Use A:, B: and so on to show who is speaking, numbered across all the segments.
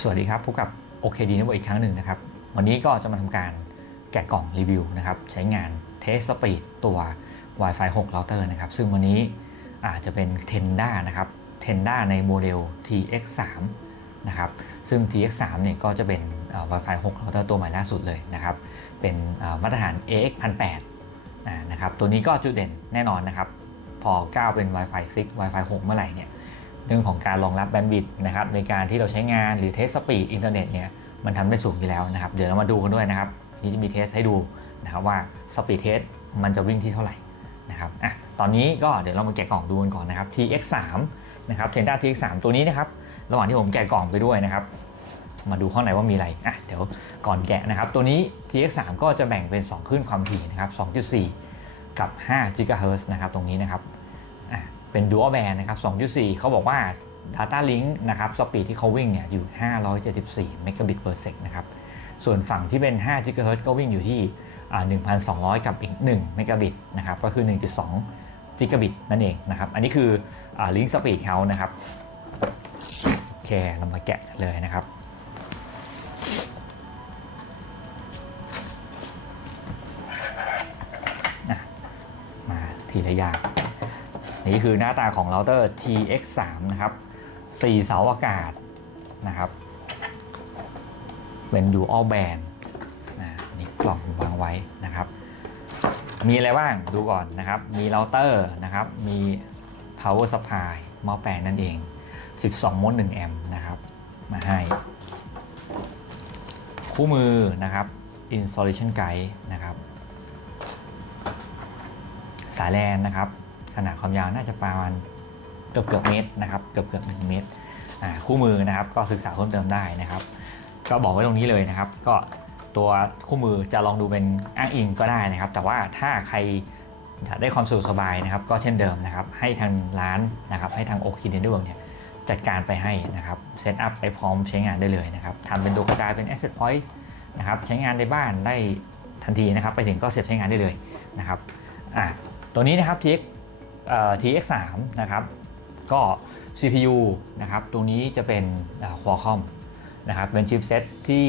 A: สวัสดีครับพบกับ OKD Network อีกครั้งหนึ่งนะครับ วันนี้ก็จะมาทำการแกะกล่องรีวิวนะครับ ใช้งานเทสสปีดตัว Wi-Fi 6 Router นะครับ ซึ่งวันนี้อาจจะเป็น Tenda นะครับ Tenda ในโมเดล TX3 นะครับ ซึ่ง TX3 เนี่ยก็จะเป็น Wi-Fi 6 Router ตัวใหม่ล่าสุดเลยนะครับ เป็นมาตรฐาน AX 1008 นะครับ ตัวนี้ก็จุดเด่นแน่นอนนะครับ พอก้าวเป็น Wi-Fi 6 Wi-Fi 6 เมื่อไหร่เนี่ย เรื่องของการรองรับแบนด์วิดต์นะครับในการที่เราใช้งานหรือเทสสปีดอินเทอร์เน็ตเนี่ยมันทำได้สูงอยู่แล้วนะครับ เดี๋ยวเรามาดูกันด้วยนะครับนี่จะมีเทสให้ดูนะครับว่าสปีดเทสมันจะวิ่งที่เท่าไหร่นะครับอะตอนนี้ก็เดี๋ยวเรามาแกะกล่องดูกันก่อนนะครับ TX3 นะครับ Tenda TX3 ตัวนี้นะครับระหว่างที่ผมแกะกล่องไปด้วยนะครับมาดูข้างในว่ามีอะไรอะเดี๋ยวก่อนแกะนะครับ ตัวนี้ TX3 ก็จะแบ่งเป็น 2 คลื่นความถี่นะครับ 2.4 กับ 5 GHz นะครับ ตรงนี้นะครับอะ เป็น dual band นะครับ 2.4 เขาบอกว่า data link นะครับสปีดที่เขาวิ่งเนี่ยอยู่ 574 megabit per sec นะครับ ส่วนฝั่งที่เป็น 5 GHz ก็วิ่งอยู่ที่ 1,200 กับอีก 1 megabit นะครับ ก็คือ 1.2 gigabit นั่นเองนะครับ อันนี้คืออ link speed เขานะครับ โอเค เรามาแกะเลยนะครับมาทีละอย่าง นี่คือหน้าตาของเราเตอร์ TX3 นะครับ4เสาอากาศนะครับ เป็น dual band อ่านี่กล่องวางไว้นะครับ มีอะไรบ้างดูก่อนนะครับ มีเราเตอร์นะครับ มี power supply หม้อแปลงนั่นเอง 12โวลต์1แอมป์นะครับ มาให้ คู่มือนะครับ installation guide นะครับ สายแลนนะครับ ขนาดความยาวน่าจะประมาณเกือบเกือบเมตรนะครับเกือบเกือบหนึ่งเมตรคู่มือนะครับก็ศึกษาเพิ่มเติมได้นะครับ ก็บอกไว้ตรงนี้เลยนะครับ ก็ตัวคู่มือจะลองดูเป็นอ้างอิงก็ได้นะครับ แต่ว่าถ้าใครอยากได้ความสะดวกสบายนะครับ ก็เช่นเดิมนะครับ ให้ทางร้านนะครับ ให้ทางโอคิเดนด้วยเนี่ยจัดการไปให้นะครับเซตอัพไปพร้อมใช้งานได้เลยนะครับทำเป็นตัวกระจายเป็น asset point นะครับใช้งานในบ้านได้ทันทีนะครับ ไปถึงก็เสียบใช้งานได้เลยนะครับอะตัวนี้นะครับ TX เอ่อ TX3 นะครับก็ CPU นะครับตัวนี้จะเป็นเอ่อ Qualcomm นะครับเป็นชิปเซตที่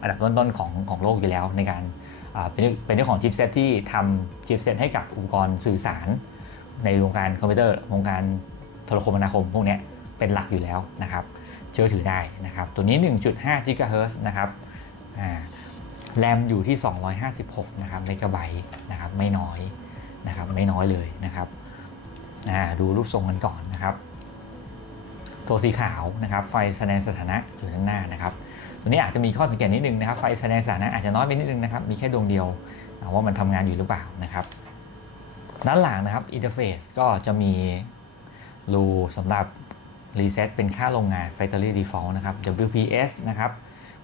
A: อันดับต้นๆของของโลกอยู่แล้วในการเป็นเป็นเรื่องของชิปเซตที่ทำชิปเซตให้กับอุปกรณ์สื่อสาร ในวงการคอมพิวเตอร์วงการโทรคมนาคมพวกนี้เป็นหลักอยู่แล้วนะครับเชื่อถือได้นะครับตัวนี้ 1.5 GHz นะครับแรมอยู่ที่ 256 นะครับเมกะไบต์นะครับไม่น้อยนะครับไม่น้อยเลยนะครับ ดูรูปทรงกันก่อนนะครับ ตัวสีขาวนะครับ ไฟแสดงสถานะอยู่ด้านหน้านะครับ ตัวนี้อาจจะมีข้อสังเกตนิดนึงนะครับ ไฟแสดงสถานะอาจจะน้อยไปนิดนึงนะครับ มีแค่ดวงเดียวว่ามันทำงานอยู่หรือเปล่านะครับ ด้านหลังนะครับอินเทอร์เฟซก็จะมีรูสำหรับรีเซ็ตเป็นค่าโรงงาน Factory Default นะครับ WPS นะครับ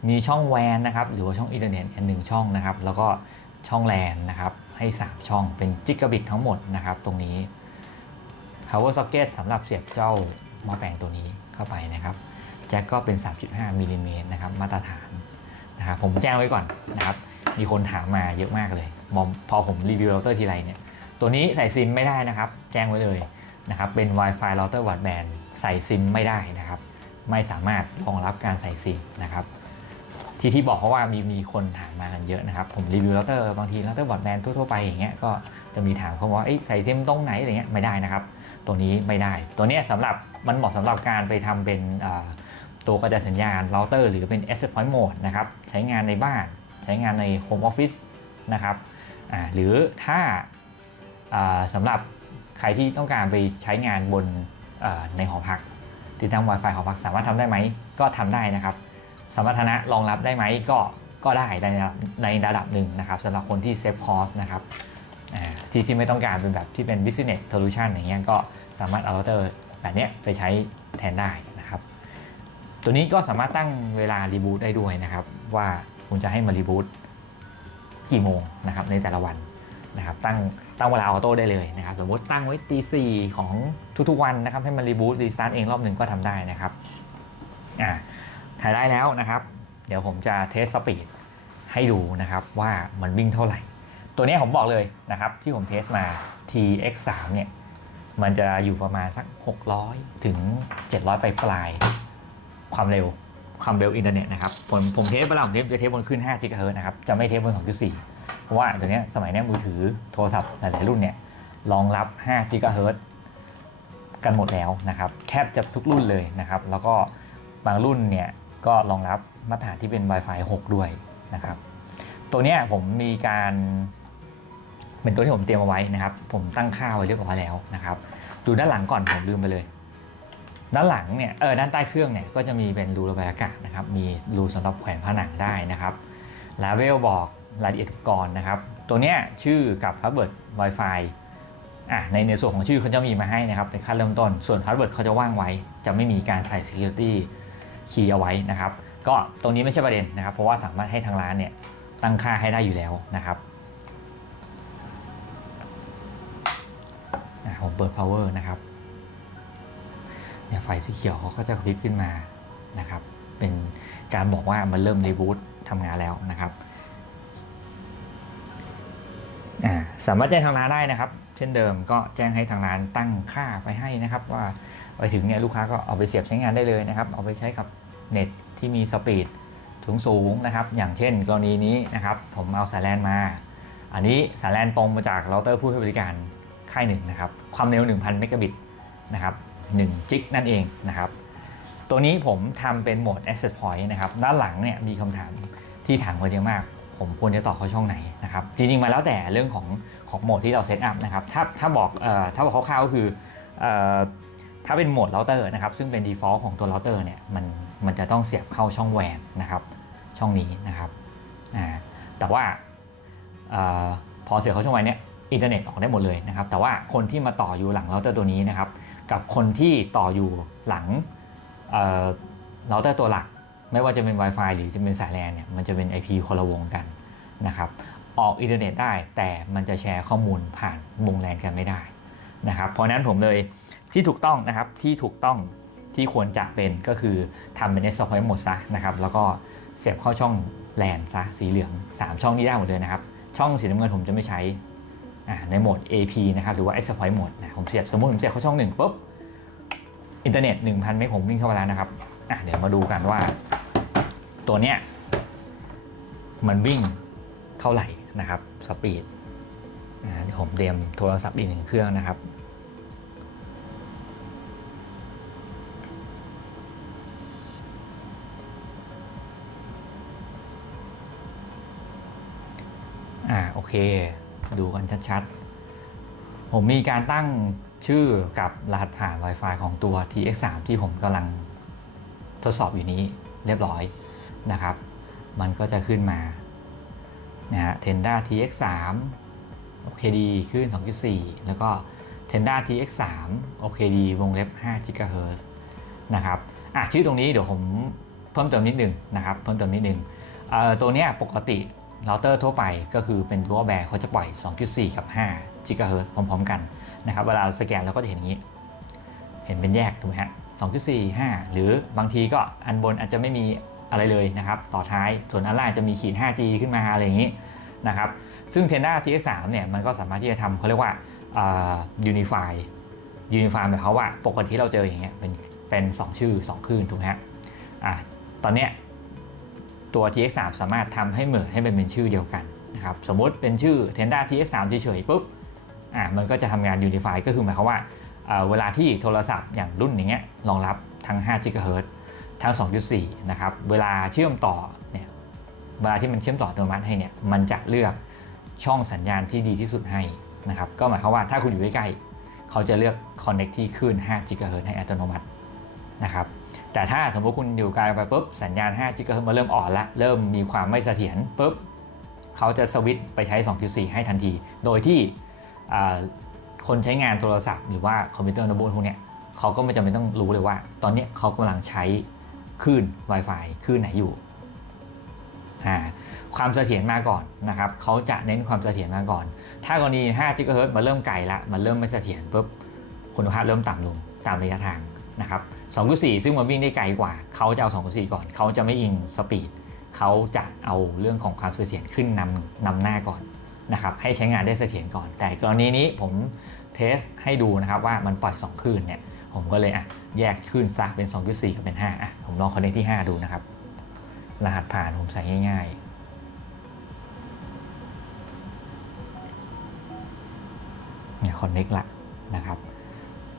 A: มีช่อง WAN นะครับ หรือว่าช่องอินเทอร์เน็ตอันหนึ่งช่องนะครับ แล้วก็ช่อง LAN นะครับ ให้ 3 ช่องเป็นจิกะบิตทั้งหมดนะครับ ตรงนี้ power socket สำหรับเสียบเจ้าหม้อแปลงตัวนี้เข้าไปนะครับแจ็คก็เป็น 3.5มิลลิเมตรนะครับมาตรฐานนะครับผมแจ้งไว้ก่อนนะครับมีคนถามมาเยอะมากเลยมอมพอผมรีวิวเราเตอร์ทีไรเนี่ยตัวนี้ใส่ซิมไม่ได้นะครับ แจ้งไว้เลยนะครับเป็น Wi-Fi router wideband ใส่ซิมไม่ได้นะครับ ไม่สามารถรองรับการใส่ซิมนะครับที่ที่บอกเพราะว่ามีมีคนถามมากันเยอะนะครับ ผมรีวิวเราเตอร์บางทีเราเตอร์บอร์ดแบนทั่วๆไปอย่างเงี้ยก็จะมีถามเขาว่าใส่ซิมตรงไหนอะไรเงี้ยไม่ได้นะครับ ตัวนี้ไม่ได้ ตัวนี้สำหรับมันเหมาะสำหรับการไปทำเป็นตัวกระจายสัญญาณเราเตอร์หรือเป็น asset point mode นะครับใช้งานในบ้านใช้งานใน home office นะครับหรือถ้าสำหรับใครที่ต้องการไปใช้งานบนในหอพัก ติดตั้ง Wi-Fi หอพักสามารถทำได้ไหม ก็ทำได้นะครับ สมรรถนะรองรับได้ไหมก็ก็ได้ในระดับในระดับหนึ่งนะครับสำหรับคนที่เซฟคอสนะครับ ที่ที่ไม่ต้องการเป็นแบบที่เป็น business solution อย่างเงี้ยก็สามารถเอาเราเตอร์แบบเนี้ยไปใช้แทนได้นะครับ ตัวนี้ก็สามารถตั้งเวลารีบูตได้ด้วยนะครับ ว่าคุณจะให้มารีบูตกี่โมงนะครับในแต่ละวันนะครับตั้งตั้งเวลาออโต้ได้เลยนะครับสมมติตั้งไว้ตีสี่ของทุกๆวันนะครับให้มันรีบูตรีสตาร์ทเองรอบหนึ่งก็ทำได้นะครับอ่าถ่ายได้แล้วนะครับ เดี๋ยวผมจะเทสสปีดให้ดูนะครับว่ามันวิ่งเท่าไหร่ ตัวนี้ผมบอกเลยนะครับที่ผมเทสมา TX3 เนี่ยมันจะอยู่ประมาณสัก 600 ถึง 700 ไปปลายความเร็วความเร็วอินเทอร์เน็ตนะครับผมผมเทสเวลาผมเทสจะเทสบนขึ้น5 g h z นะครับจะไม่เทสบน 2.4 เพราะว่าเดี๋ยวนี้สมัยนี้มือถือโทรศัพท์หลายๆรุ่นเนี่ยรองรับ 5 g h z กันหมดแล้วนะครับแทบจะทุกรุ่นเลยนะครับแล้วก็บางรุ่นเนี่ยก็รองรับมาตรฐานที่เป็น Wi-Fi 6 ด้วยนะครับตัวนี้ผมมีการ เป็นตัวที่ผมเตรียมเอาไว้นะครับ ผมตั้งค่าไว้เรียบร้อยแล้วนะครับ ดูด้านหลังก่อนผมลืมไปเลย ด้านหลังเนี่ยเออด้านใต้เครื่องเนี่ยก็จะมีเป็นรูระบายอากาศนะครับ มีรูสำหรับแขวนผนังได้นะครับลาเวลบอกรายละเอียดอุปกรณ์นะครับ ตัวเนี้ยชื่อกับพาสเวิร์ด Wi-Fi อะในในส่วนของชื่อเขาจะมีมาให้นะครับในขั้นเริ่มต้น ส่วนพาสเวิร์ดเขาจะว่างไว้ จะไม่มีการใส่ security key เอาไว้นะครับ ก็ตรงนี้ไม่ใช่ประเด็นนะครับ เพราะว่าสามารถให้ทางร้านเนี่ยตั้งค่าให้ได้อยู่แล้วนะครับ ผมเปิด power นะครับเนี่ยไฟสีเขียวเขาก็จะกระพริบขึ้นมานะครับ เป็นการบอกว่ามันเริ่มรีบูตทำงานแล้วนะครับสามารถแจ้งทางร้านได้นะครับ เช่นเดิมก็แจ้งให้ทางร้านตั้งค่าไปให้นะครับ ว่าไปถึงเนี่ยลูกค้าก็เอาไปเสียบใช้งานได้เลยนะครับ เอาไปใช้กับเน็ตที่มีสปีดสูงสูงนะครับ อย่างเช่นกรณีนี้นะครับ ผมเอาสายแลนมา อันนี้สายแลนตรงมาจากเราเตอร์ผู้ให้บริการ ค่ายหนึ่งนะครับ ความเร็ว 1,000 เมกะบิตนะครับ1จิกนั่นเองนะครับ ตัวนี้ผมทำเป็นโหมด Asset Point นะครับ ด้านหลังเนี่ยมีคำถามที่ถามมาเยอะมาก ผมควรจะตอบเขาช่องไหนนะครับ จริงๆมาแล้วแต่เรื่องของของโหมดที่เราเซตอัพนะครับ ถ้าถ้าบอกเอ่อถ้าบอกคร่าวๆก็คือถ้าเป็นโหมดเราเตอร์นะครับ ซึ่งเป็น default ของตัวเราเตอร์เนี่ย มันมันจะต้องเสียบเข้าช่องแวนนะครับ ช่องนี้นะครับ แต่ว่าออพอเสียบเข้าช่องแวนเนี่ย อินเทอร์เน็ตออกได้หมดเลยนะครับ แต่ว่าคนที่มาต่ออยู่หลังเราเตอร์ตัวนี้นะครับ กับคนที่ต่ออยู่หลังเราเตอร์ตัวหลัก ไม่ว่าจะเป็น Wi-Fi หรือจะเป็นสายแลนเนี่ยมันจะเป็น IP คนละวงกันนะครับออกอินเทอร์เน็ตได้แต่มันจะแชร์ข้อมูลผ่านวงแลนกันไม่ได้นะครับเพราะนั้นผมเลยที่ถูกต้องนะครับที่ถูกต้องที่ควรจะเป็นก็คือทำเป็น s p o i n t หมดซะนะครับแล้วก็เสียบเข้าช่องแลนซะสีเหลือง 3 ช่องนี้ได้หมดเลยนะครับ ช่องสีน้ำเงินผมจะไม่ใช้ ในโหมด AP นะครับหรือว่า Exploit Mode นะผมเสียบสมมติผมเสียบเข้าช่องหนึ่งปุ๊บอินเทอร์เน็ต1,000เมกผมวิ่งเข้ามาแล้วนะครับอะเดี๋ยวมาดูกันว่า ตัวเนี้ยมันวิ่งเท่าไหร่นะครับสปีดเดี๋ยวผมเตรียมโทรศัพท์อีกหนึ่งเครื่องนะครับอ่าโอเค ดูกันชัดๆ ผมมีการตั้งชื่อกับรหัสผ่าน Wi-Fi ของตัว TX3 ที่ผมกำลังทดสอบอยู่นี้เรียบร้อยนะครับ มันก็จะขึ้นมานะฮะ Tenda TX3 OKD ขึ้น 2.4 แล้วก็ Tenda TX3 OKD วงเล็บ5 GHz นะครับอะชื่อตรงนี้เดี๋ยวผมเพิ่มเติมนิดนึงนะครับ เพิ่มเติมนิดนึงเอ่อตัวเนี้ยปกติ เราเตอร์ทั่วไปก็คือเป็น dual band เขาจะปล่อย 2.4 กับ5 GHz พร้อมๆกันนะครับ เวลาสแกนเราก็จะเห็นอย่างนี้ เห็นเป็นแยกถูกไหมฮะ 2.4 5 หรือบางทีก็อันบนอาจจะไม่มีอะไรเลยนะครับ ต่อท้าย ส่วนอันล่างจะมีขีด 5G ขึ้นมาอะไรอย่างนี้นะครับ ซึ่ง Tenda TX3 เนี่ยมันก็สามารถที่จะทำเขาเรียกว่าอ่า unify unify หมายความว่าปกติที่เราเจออย่างเงี้ยเป็นเป็น 2 ชื่อ 2 คลื่นถูกไหมฮะอะตอนเนี้ย ตัว TX3 สามารถทำให้เหมือนให้เป็นเป็นชื่อเดียวกันนะครับสมมุติเป็นชื่อ Tenda TX3 เฉยๆปุ๊บอะมันก็จะทำงาน Unify ก็คือหมายความว่าเอ่อเวลาที่โทรศัพท์อย่างรุ่นอย่างเงี้ยรองรับทั้ง5 GHz ทั้ง 2.4 นะครับ เวลาเชื่อมต่อเนี่ยเวลาที่มันเชื่อมต่ออัตโนมัติให้เนี่ยมันจะเลือกช่องสัญญาณที่ดีที่สุดให้นะครับก็หมายความว่าถ้าคุณอยู่ใกล้ๆเขาจะเลือก Connect ที่คลื่น5 GHz ให้อัตโนมัตินะครับ แต่ถ้าสมมติคุณอยู่ไกลไปปุ๊บสัญญาณ5 GHz มาเริ่มอ่อนละเริ่มมีความไม่เสถียรปุ๊บเขาจะสวิตช์ไปใช้ 2.4 ให้ทันที โดยที่คนใช้งานโทรศัพท์หรือว่าคอมพิวเตอร์โน้ตบุ๊กพวกเนี้ยเขาก็ไม่จำเป็นต้องรู้เลยว่า ตอนนี้เขากำลังใช้คลื่น Wi-Fi คลื่นไหนอยู่ความเสถียรมาก่อนนะครับเขาจะเน้นความเสถียรมาก่อน ถ้ากรณี5 GHz มาเริ่มไกลละ มันเริ่มไม่เสถียรปุ๊บคุณภาพเริ่มต่ำลงตามระยะทางนะครับ 2.4 ซึ่งมันวิ่งได้ไกลกว่า เขาจะเอา2.4 ก่อน เขาจะไม่อิงสปีด เขาจะเอาเรื่องของความเสถียรขึ้นนำนำหน้าก่อนนะครับ ให้ใช้งานได้เสถียรก่อน แต่กรณีนี้ผมเทสให้ดูนะครับว่ามันปล่อย 2คลื่นเนี่ย ผมก็เลยอะแยกขึ้นซะเป็น 2.4 กับเป็น 5 อะ ผมลองคอนเนคที่ 5 ดูนะครับ รหัสผ่านผมใส่ง่ายๆเนี่ยคอนเนคละนะครับ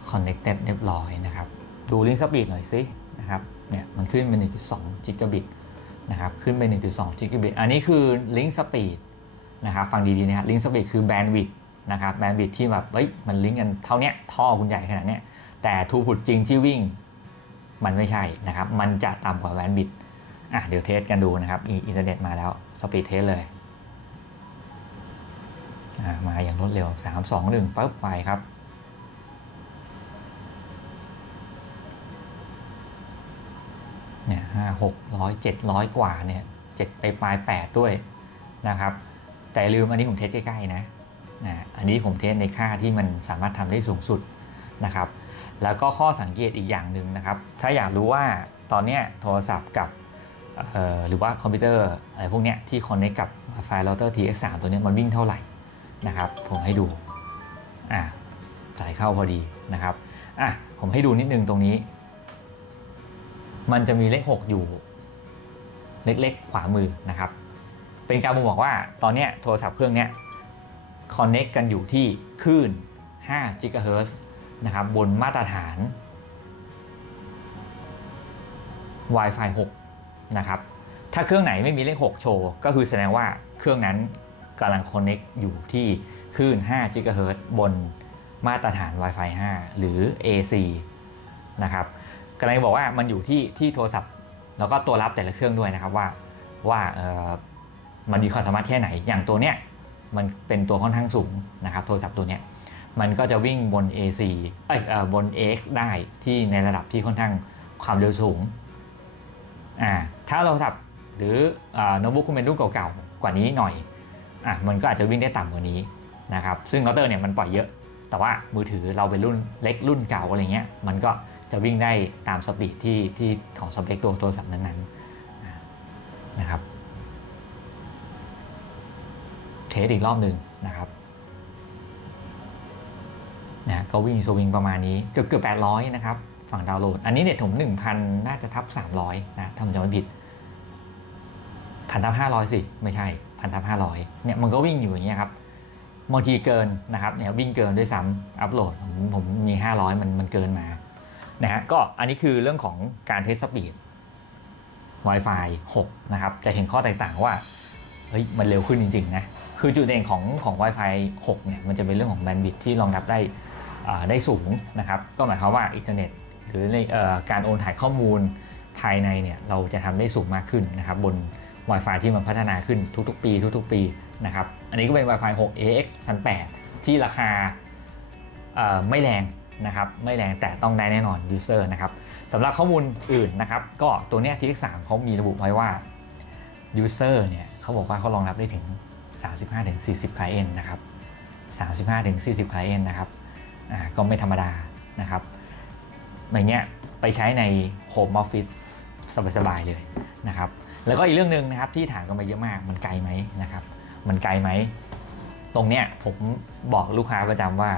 A: คอนเนคเต็เรียบร้อยนะครับ ดูลิงก์สปีดหน่อยสินะครับเนี่ยมันขึ้นเป็น1.2จิกะบิตนะครับขึ้นเป็น1.2จิกะบิตอันนี้คือลิงก์สปีดนะครับฟังดีๆนะครับลิงก์สปีดคือแบนด์วิดต์นะครับแบนด์วิดต์ที่แบบเฮ้ยมันลิงก์กันเท่านี้ท่อคุณใหญ่ขนาดนี้แต่ทูพุตจริงที่วิ่งมันไม่ใช่นะครับ มันจะต่ำกว่าแบนด์วิดต์อะเดี๋ยวเทสกันดูนะครับอินเทอร์เน็ตมาแล้วสปีดเทสเลยอะมาอย่างรวดเร็ว 3 2 1ปุ๊บไปครับ เนี่ยห้าหกร้อยเจ็ดร้อยกว่าเนี่ยเจ็ดไปปลายแปดด้วยนะครับ แต่ลืมอันนี้ผมเทสใกล้ๆนะนะอันนี้ผมเทสในค่าที่มันสามารถทำได้สูงสุดนะครับ แล้วก็ข้อสังเกตอีกอย่างหนึ่งนะครับ ถ้าอยากรู้ว่าตอนเนี้ยโทรศัพท์กับหรือว่าคอมพิวเตอร์อะไรพวกเนี้ยที่คอนเนคกับไฟล์เราเตอร์ TX3 ตัวเนี้ยมันวิ่งเท่าไหร่นะครับ ผมให้ดูอ่าสายเข้าพอดีนะครับอะผมให้ดูนิดนึงตรงนี้ มันจะมีเลข 6 อยู่ เล็กๆ ขวามือนะครับ เป็นการบ่งบอกว่าตอนนี้โทรศัพท์เครื่องนี้คอนเน็กกันอยู่ที่คลื่น5 GHz นะครับบนมาตรฐาน Wi-Fi 6 นะครับ ถ้าเครื่องไหนไม่มีเลข 6 โชว์ ก็คือแสดงว่าเครื่องนั้นกำลังคอนเน็กอยู่ที่คลื่น5 GHz บนมาตรฐาน Wi-Fi 5 หรือ AC นะครับ กำลังจะบอกว่ามันอยู่ที่ที่โทรศัพท์ แล้วก็ตัวรับแต่ละเครื่องด้วยนะครับว่าว่ามันมีความสามารถแค่ไหน อย่างตัวเนี้ยมันเป็นตัวค่อนข้างสูงนะครับ โทรศัพท์ตัวเนี้ยมันก็จะวิ่งบน AC เอ้ยเอ่อบน AX ได้ที่ในระดับที่ค่อนข้างความเร็วสูงอ่าถ้าโทรศัพท์หรือโน้ตบุ๊กคุณเป็นรุ่นเก่าๆ กว่านี้หน่อยอะมันก็อาจจะวิ่งได้ต่ำกว่านี้นะครับ ซึ่งเคาน์เตอร์เนี่ยมันปล่อยเยอะ แต่ว่ามือถือเราเป็นรุ่นเล็กรุ่นเก่าอะไรเงี้ย มันก็ จะวิ่งได้ตามสปีดที่ที่ของสเปคตัวโทรศัพท์นั้นๆนะครับเทสอีกรอบหนึ่งนะครับนะก็วิ่งสวิงประมาณนี้เกือบเกือบ800 นะครับ ฝั่งดาวน์โหลด อันนี้เน็ตผม 1,000 น่าจะทับ 300 นะถ้าผมจำไม่ผิดพันทับ 500 สิ ไม่ใช่พันทับ 500 เนี่ยมันก็วิ่งอยู่อย่างเงี้ยครับบางทีเกินนะครับเนี่ยวิ่งเกินด้วยซ้ำอัปโหลดผมผมมี 500 มันมันเกินมา นะฮะก็อันนี้คือเรื่องของการเทสสปีด Wi-Fi 6 นะครับ จะเห็นข้อแตกต่างว่าเฮ้ยมันเร็วขึ้นจริง ๆ นะ คือจุดเด่นของของ Wi-Fi 6 เนี่ย มันจะเป็นเรื่องของแบนด์วิดท์ที่รองรับได้ได้สูงนะครับ ก็หมายความว่าอินเทอร์เน็ต หรือในการโอนถ่ายข้อมูลภายในเนี่ย เราจะทำได้สูงมากขึ้นนะครับ บน Wi-Fi ที่มันพัฒนาขึ้นทุกๆ ปี ทุกๆ ปีนะครับ อันนี้ก็เป็น Wi-Fi 6 AX 1008 ที่ราคาไม่แรง นะครับไม่แรงแต่ต้องได้แน่นอน user นะครับสำหรับข้อมูลอื่นนะครับก็ตัวเนี้ย TX3 เขามีระบุไว้ว่า user เนี่ยเขาบอกว่าเขารองรับได้ถึง 35-40 client นะครับ35-40 client นะครับอ่าก็ไม่ธรรมดานะครับอย่างเงี้ยไปใช้ใน Home Office สบายๆเลยนะครับแล้วก็อีกเรื่องหนึ่งนะครับที่ถามกันมาเยอะมากมันไกลไหมนะครับมันไกลไหมตรงเนี้ยผมบอกลูกค้าประจำว่า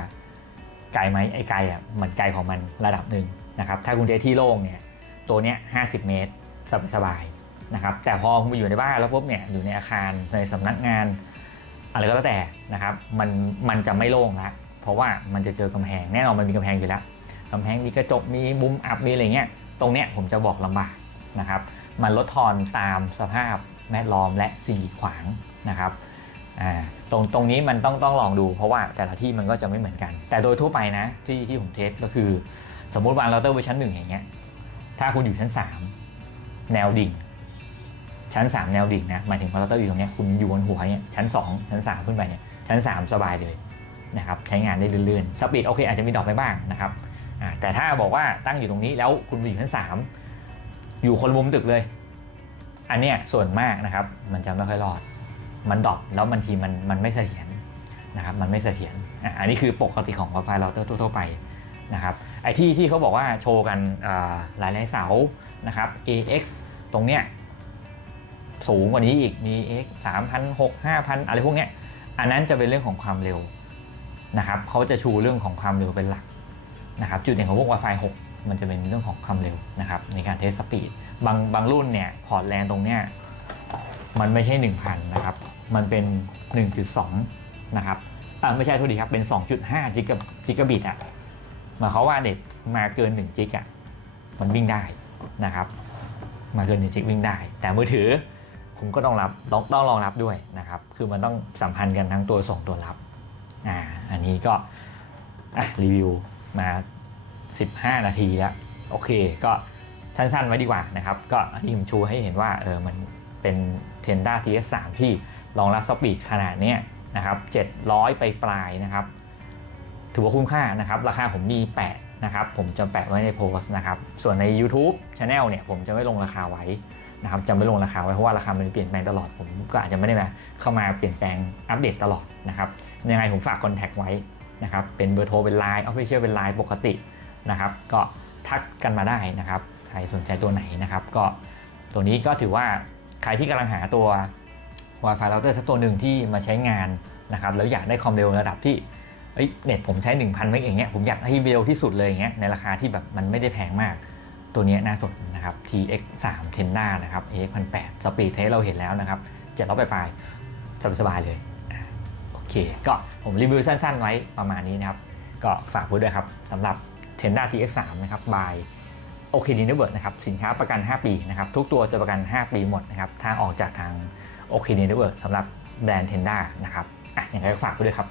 A: ไกลไหมไอ้ไกลอะมันไกลของมันระดับหนึ่งนะครับถ้าคุณเทที่โล่งเนี่ยตัวเนี้ย50เมตรสบายๆนะครับแต่พอคุณไปอยู่ในบ้านแล้วปุ๊บเนี่ยอยู่ในอาคารในสำนักงานอะไรก็แล้วแต่นะครับมันมันจะไม่โล่งละเพราะว่ามันจะเจอกำแพงแน่นอนมันมีกำแพงอยู่แล้วกำแพงมีกระจกมีมุมอับมีอะไรเงี้ยตรงเนี้ยผมจะบอกลำบากนะครับมันลดทอนตามสภาพแวดล้อมและสิ่งกีดขวางนะครับ อ่าตรงตรงนี้มันต้องต้องลองดูเพราะว่าแต่ละที่มันก็จะไม่เหมือนกัน แต่โดยทั่วไปนะที่ที่ผมเทสก็คือ สมมุติวางเราเตอร์ไว้ชั้นหนึ่งอย่างเงี้ยถ้าคุณอยู่ชั้น 3 แนวดิ่ง ชั้น 3 แนวดิ่งนะหมายถึงพอเราเตอร์อยู่ตรงเนี้ยคุณอยู่บนหัวเนี่ยชั้น 2 ชั้น 3 ขึ้นไปเนี่ยชั้น 3 สบายเลยนะครับใช้งานได้เรื่อยๆสปีดโอเคอาจจะมีดรอปไปบ้างนะครับแต่ถ้าบอกว่าตั้งอยู่ตรงนี้แล้วคุณไปอยู่ชั้น 3 อยู่คนมุมตึกเลย อันเนี้ยส่วนมากนะครับมันจะไม่ค่อยรอด มันดรอปแล้วบางทีมันมันไม่เสถียรนะครับมันไม่เสถียรอ,อันนี้คือปกติของ Wi-Fi router ทั่วๆไปนะครับไอที่ที่เขาบอกว่าโชว์กันอ่ายหลายเสานะครับ AX ตรงเนี้ยสูงกว่านี้อีกมี X 3,600 5,000 อะไรพวกเนี้ยอันนั้นจะเป็นเรื่องของความเร็วนะครับเขาจะชูเรื่องของความเร็วเป็นหลักนะครับจุดเด่นของพวก Wi-Fi 6 มันจะเป็นเรื่องของความเร็วนะครับในการเทสสปีดบางบางรุ่นเนี่ยพอร์ตแลนตรงเนี้ยมันไม่ใช่ 1,000 นะครับ มันเป็น 1.2 นะครับอ่าไม่ใช่โทุดีครับ เป็น 2.5 จิกะจิกะบิตอะหมายความว่าเน็ตมาเกิน 1 จิกอะมันวิ่งได้นะครับ มาเกิน 1 จิกวิ่งได้ แต่มือถือคุณก็ต้องรับต้องต้องรองรับด้วยนะครับ คือมันต้องสัมพันธ์กันทั้งตัวส่งตัวรับอ่าอันนี้ก็อะรีวิวมา 15 นาทีแล้วโอเคก็สั้นๆไว้ดีกว่านะครับ ก็อันนี้ผมชูให้เห็นว่าเออมันเป็น Tenda TS3 ที่ รองรับสปีดขนาดนี้นะครับ700 ไปปลายนะครับ ถือว่าคุ้มค่านะครับ ราคาผมมีแปะนะครับผมจะแปะไว้ในโพสต์นะครับ ส่วนใน YouTube Channel เนี่ยผมจะไม่ลงราคาไว้นะครับจะไม่ลงราคาไว้เพราะว่าราคามันเปลี่ยนแปลงตลอดผมก็อาจจะไม่ได้มาเข้ามาเปลี่ยนแปลงอัปเดตตลอดนะครับยังไงผมฝากคอนแทคไว้นะครับเป็นเบอร์โทรเป็นไลน์ออฟฟิเชียลเป็นไลน์ปกตินะครับก็ทักกันมาได้นะครับใครสนใจตัวไหนนะครับ ก็ตัวนี้ก็ถือว่าใครที่กำลังหาตัว Wi-Fi router สักตัวหนึ่งที่มาใช้งานนะครับแล้วอยากได้ความเร็วระดับที่เน็ตผมใช้ 1,000เมกอย่างเงี้ยผมอยากให้เร็วที่สุดเลยอย่างเงี้ยในราคาที่แบบมันไม่ได้แพงมาก ตัวนี้น่าสนนะครับ TX 3 Tenna นะครับ AX 1008สปีดเทสเราเห็นแล้วนะครับ700ปลายสบายๆเลยโอเค ก็ผมรีวิวสั้นๆ ไว้ประมาณนี้นะครับ ก็ฝากไว้ด้วยครับสำหรับ Tenna TX 3นะครับ by โอเคดีเนเวิร์นะครับสินค้าประกัน 5 ปีนะครับทุกตัวจะประกัน 5 ปีหมดนะครับถ้าออกจากทาง โอเคเน็ตเวิร์สำหรับแบรนด์เทนด้านะครับอะยังไรก็ฝากไว้ด้วยครับ